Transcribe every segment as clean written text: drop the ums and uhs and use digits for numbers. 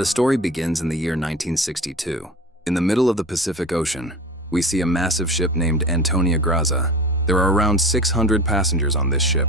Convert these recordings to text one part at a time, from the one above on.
The story begins in the year 1962. In the middle of the Pacific Ocean, we see a massive ship named Antonia Graza. There are around 600 passengers on this ship,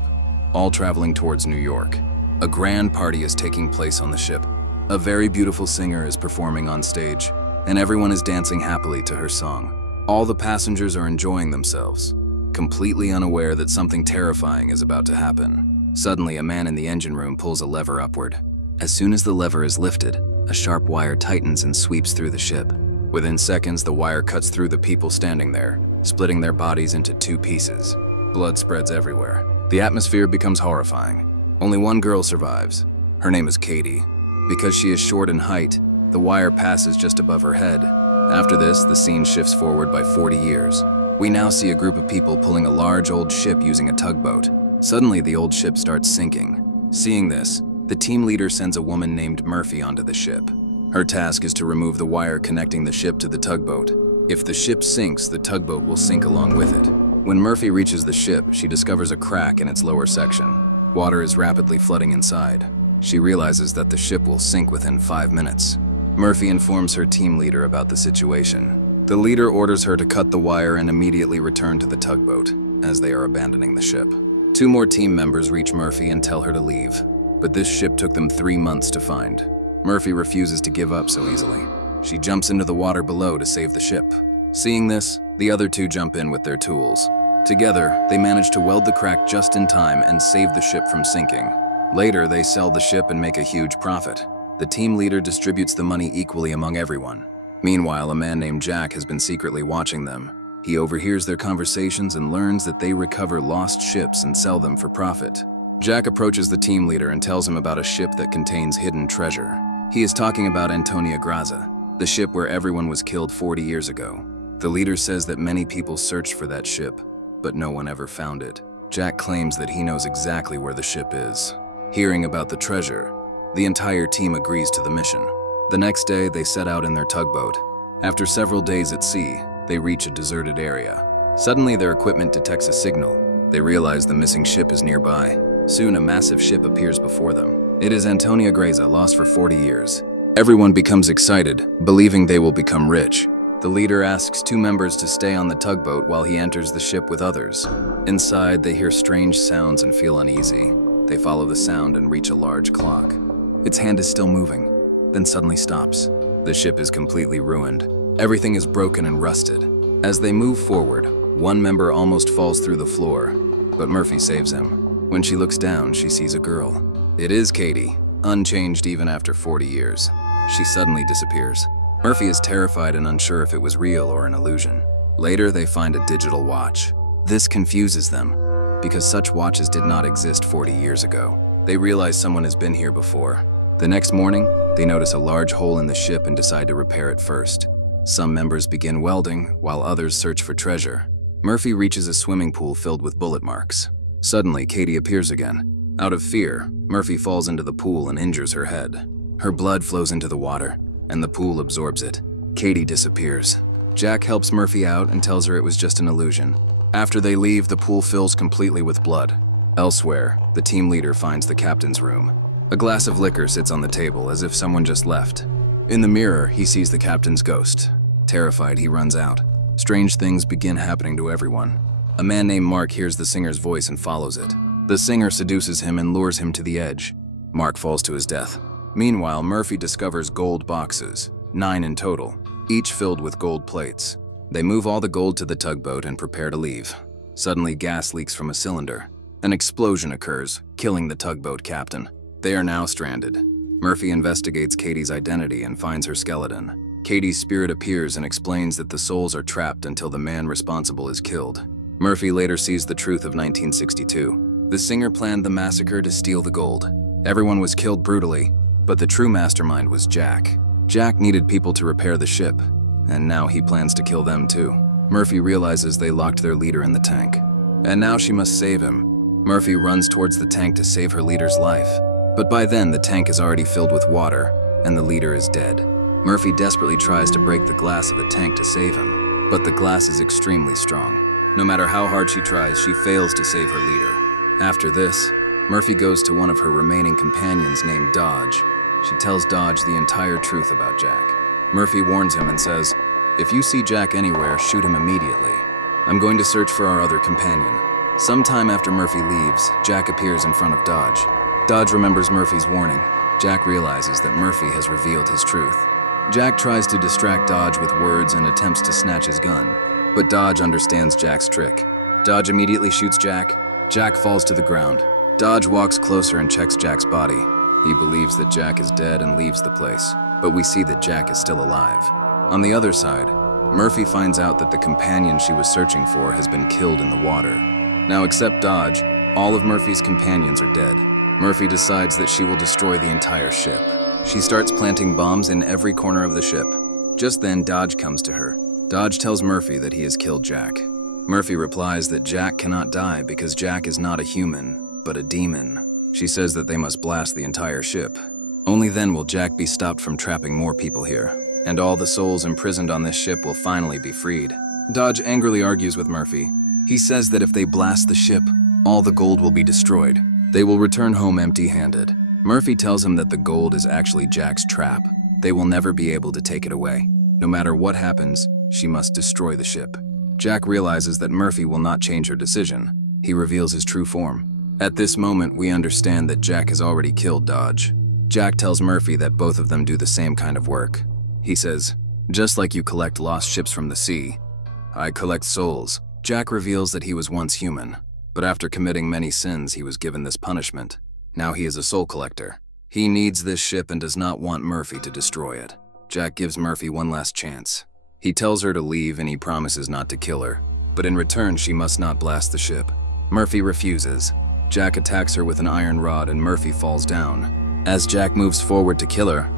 all traveling towards New York. A grand party is taking place on the ship. A very beautiful singer is performing on stage, and everyone is dancing happily to her song. All the passengers are enjoying themselves, completely unaware that something terrifying is about to happen. Suddenly, a man in the engine room pulls a lever upward. As soon as the lever is lifted, a sharp wire tightens and sweeps through the ship. Within seconds, the wire cuts through the people standing there, splitting their bodies into two pieces. Blood spreads everywhere. The atmosphere becomes horrifying. Only one girl survives. Her name is Katie. Because she is short in height, the wire passes just above her head. After this, the scene shifts forward by 40 years. We now see a group of people pulling a large old ship using a tugboat. Suddenly, the old ship starts sinking. Seeing this, the team leader sends a woman named Murphy onto the ship. Her task is to remove the wire connecting the ship to the tugboat. If the ship sinks, the tugboat will sink along with it. When Murphy reaches the ship, she discovers a crack in its lower section. Water is rapidly flooding inside. She realizes that the ship will sink within 5 minutes. Murphy informs her team leader about the situation. The leader orders her to cut the wire and immediately return to the tugboat, as they are abandoning the ship. 2 more team members reach Murphy and tell her to leave, but this ship took them 3 months to find. Murphy refuses to give up so easily. She jumps into the water below to save the ship. Seeing this, the other 2 jump in with their tools. Together, they manage to weld the crack just in time and save the ship from sinking. Later, they sell the ship and make a huge profit. The team leader distributes the money equally among everyone. Meanwhile, a man named Jack has been secretly watching them. He overhears their conversations and learns that they recover lost ships and sell them for profit. Jack approaches the team leader and tells him about a ship that contains hidden treasure. He is talking about Antonia Graza, the ship where everyone was killed 40 years ago. The leader says that many people searched for that ship, but no one ever found it. Jack claims that he knows exactly where the ship is. Hearing about the treasure, the entire team agrees to the mission. The next day, they set out in their tugboat. After several days at sea, they reach a deserted area. Suddenly, their equipment detects a signal. They realize the missing ship is nearby. Soon, a massive ship appears before them. It is Antonia Graza, lost for 40 years. Everyone becomes excited, believing they will become rich. The leader asks 2 members to stay on the tugboat while he enters the ship with others. Inside, they hear strange sounds and feel uneasy. They follow the sound and reach a large clock. Its hand is still moving, then suddenly stops. The ship is completely ruined. Everything is broken and rusted. As they move forward, one member almost falls through the floor, but Murphy saves him. When she looks down, she sees a girl. It is Katie, unchanged even after 40 years. She suddenly disappears. Murphy is terrified and unsure if it was real or an illusion. Later, they find a digital watch. This confuses them, because such watches did not exist 40 years ago. They realize someone has been here before. The next morning, they notice a large hole in the ship and decide to repair it first. Some members begin welding, while others search for treasure. Murphy reaches a swimming pool filled with bullet marks. Suddenly, Katie appears again. Out of fear, Murphy falls into the pool and injures her head. Her blood flows into the water, and the pool absorbs it. Katie disappears. Jack helps Murphy out and tells her it was just an illusion. After they leave, the pool fills completely with blood. Elsewhere, the team leader finds the captain's room. A glass of liquor sits on the table as if someone just left. In the mirror, he sees the captain's ghost. Terrified, he runs out. Strange things begin happening to everyone. A man named Mark hears the singer's voice and follows it. The singer seduces him and lures him to the edge. Mark falls to his death. Meanwhile, Murphy discovers gold boxes, 9 in total, each filled with gold plates. They move all the gold to the tugboat and prepare to leave. Suddenly, gas leaks from a cylinder. An explosion occurs, killing the tugboat captain. They are now stranded. Murphy investigates Katie's identity and finds her skeleton. Katie's spirit appears and explains that the souls are trapped until the man responsible is killed. Murphy later sees the truth of 1962. The singer planned the massacre to steal the gold. Everyone was killed brutally, but the true mastermind was Jack. Jack needed people to repair the ship, and now he plans to kill them too. Murphy realizes they locked their leader in the tank, and now she must save him. Murphy runs towards the tank to save her leader's life, but by then the tank is already filled with water, and the leader is dead. Murphy desperately tries to break the glass of the tank to save him, but the glass is extremely strong. No matter how hard she tries, she fails to save her leader. After this, Murphy goes to one of her remaining companions named Dodge. She tells Dodge the entire truth about Jack. Murphy warns him and says, "If you see Jack anywhere, shoot him immediately. I'm going to search for our other companion." Sometime after Murphy leaves, Jack appears in front of Dodge. Dodge remembers Murphy's warning. Jack realizes that Murphy has revealed his truth. Jack tries to distract Dodge with words and attempts to snatch his gun, but Dodge understands Jack's trick. Dodge immediately shoots Jack. Jack falls to the ground. Dodge walks closer and checks Jack's body. He believes that Jack is dead and leaves the place, but we see that Jack is still alive. On the other side, Murphy finds out that the companion she was searching for has been killed in the water. Now, except Dodge, all of Murphy's companions are dead. Murphy decides that she will destroy the entire ship. She starts planting bombs in every corner of the ship. Just then, Dodge comes to her. Dodge tells Murphy that he has killed Jack. Murphy replies that Jack cannot die because Jack is not a human, but a demon. She says that they must blast the entire ship. Only then will Jack be stopped from trapping more people here, and all the souls imprisoned on this ship will finally be freed. Dodge angrily argues with Murphy. He says that if they blast the ship, all the gold will be destroyed. They will return home empty-handed. Murphy tells him that the gold is actually Jack's trap. They will never be able to take it away. No matter what happens, she must destroy the ship. Jack realizes that Murphy will not change her decision. He reveals his true form. At this moment, we understand that Jack has already killed Dodge. Jack tells Murphy that both of them do the same kind of work. He says, "Just like you collect lost ships from the sea, I collect souls." Jack reveals that he was once human, but after committing many sins, he was given this punishment. Now he is a soul collector. He needs this ship and does not want Murphy to destroy it. Jack gives Murphy one last chance. He tells her to leave and he promises not to kill her, but in return, she must not blast the ship. Murphy refuses. Jack attacks her with an iron rod and Murphy falls down. As Jack moves forward to kill her,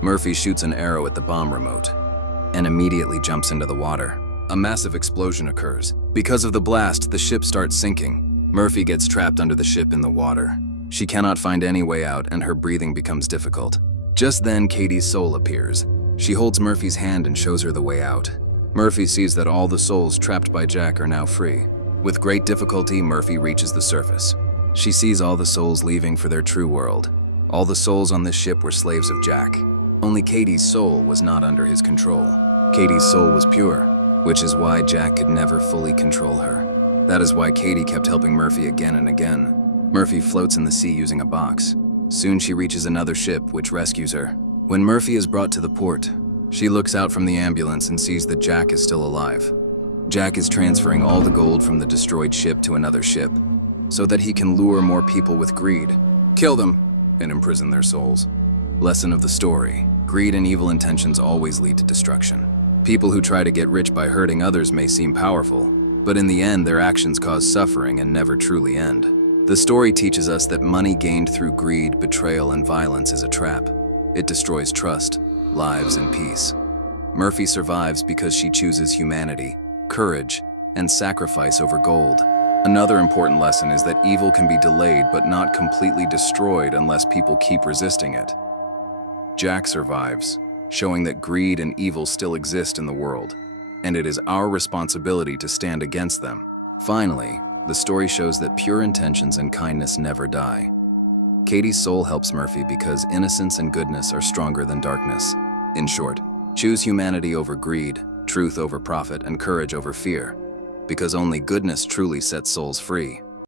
Murphy shoots an arrow at the bomb remote and immediately jumps into the water. A massive explosion occurs. Because of the blast, the ship starts sinking. Murphy gets trapped under the ship in the water. She cannot find any way out and her breathing becomes difficult. Just then, Katie's soul appears. She holds Murphy's hand and shows her the way out. Murphy sees that all the souls trapped by Jack are now free. With great difficulty, Murphy reaches the surface. She sees all the souls leaving for their true world. All the souls on this ship were slaves of Jack. Only Katie's soul was not under his control. Katie's soul was pure, which is why Jack could never fully control her. That is why Katie kept helping Murphy again and again. Murphy floats in the sea using a box. Soon she reaches another ship, which rescues her. When Murphy is brought to the port, she looks out from the ambulance and sees that Jack is still alive. Jack is transferring all the gold from the destroyed ship to another ship, so that he can lure more people with greed, kill them, and imprison their souls. Lesson of the story: greed and evil intentions always lead to destruction. People who try to get rich by hurting others may seem powerful, but in the end their actions cause suffering and never truly end. The story teaches us that money gained through greed, betrayal, and violence is a trap. It destroys trust, lives, and peace. Murphy survives because she chooses humanity, courage, and sacrifice over gold. Another important lesson is that evil can be delayed but not completely destroyed unless people keep resisting it. Jack survives, showing that greed and evil still exist in the world, and it is our responsibility to stand against them. Finally, the story shows that pure intentions and kindness never die. Katie's soul helps Murphy because innocence and goodness are stronger than darkness. In short, choose humanity over greed, truth over profit, and courage over fear, because only goodness truly sets souls free.